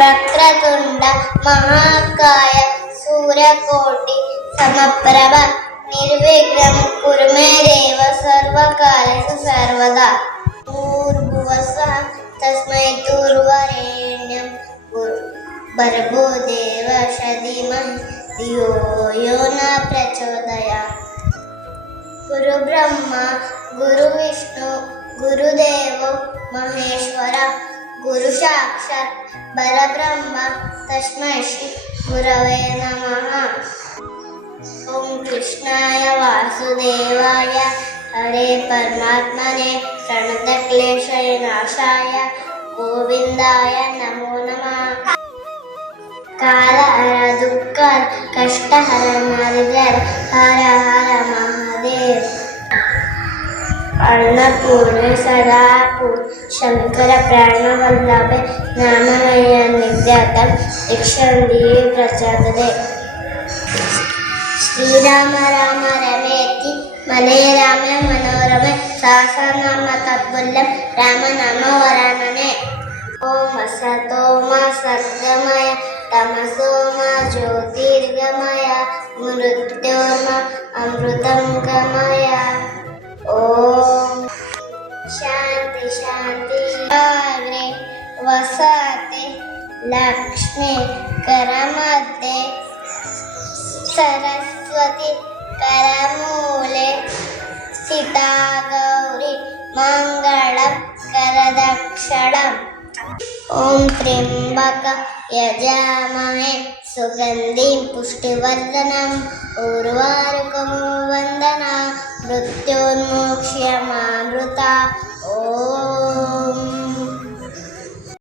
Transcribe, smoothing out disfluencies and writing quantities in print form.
वक्रतुंड महाकाय सूर्यकोटि समप्रभ निर्विघ्नं कुरु मे देव सर्वकार्येषु सर्वदा। भूर्भुवस्सुः तस्मै तूर्वरेण्यं भर्गो देवस्य धीमहि धियो यो न प्रचोदयात्। गुरु ब्रह्मा गुरु विष्णु गुरुदेवो महेश्वर गुरु साक्षात् परब्रह्म तस्मै श्री गुरवे नमः। ओम कृष्णाय वासुदेवाय हरे परमात्मने प्रणतक्लेशनाशाय गोविंदाय नमो नमः। कालहर दुःखहर कष्टहर नरहर हर हर महादेव। अन्नपूर्णे सदापूर शंकर प्राणवल्लभे नाममय नित्यं दीक्षान्ति प्रचोदते। श्रीराम राम रमेति मने रामे मनोरमे सहस्रनाम तत्तुल्यं राम नाम वरानने। ओम असतो मा सद्गमय तमसो मा ज्योतिर्गमय मृत्योर्मा अमृतं गमय। ओम शांति शांति। अग्रे वसते लक्ष्मी करमध्ये सरस्वती करमूले स्थिता गौरी मंगलं करदक्षिणम्। ओम त्र्यंबक यजामहे सुगंधिं पुष्टिवर्धनम् उर्वारुकं वन्दना मृत्योन्मोक्ष्यमामृता। ओम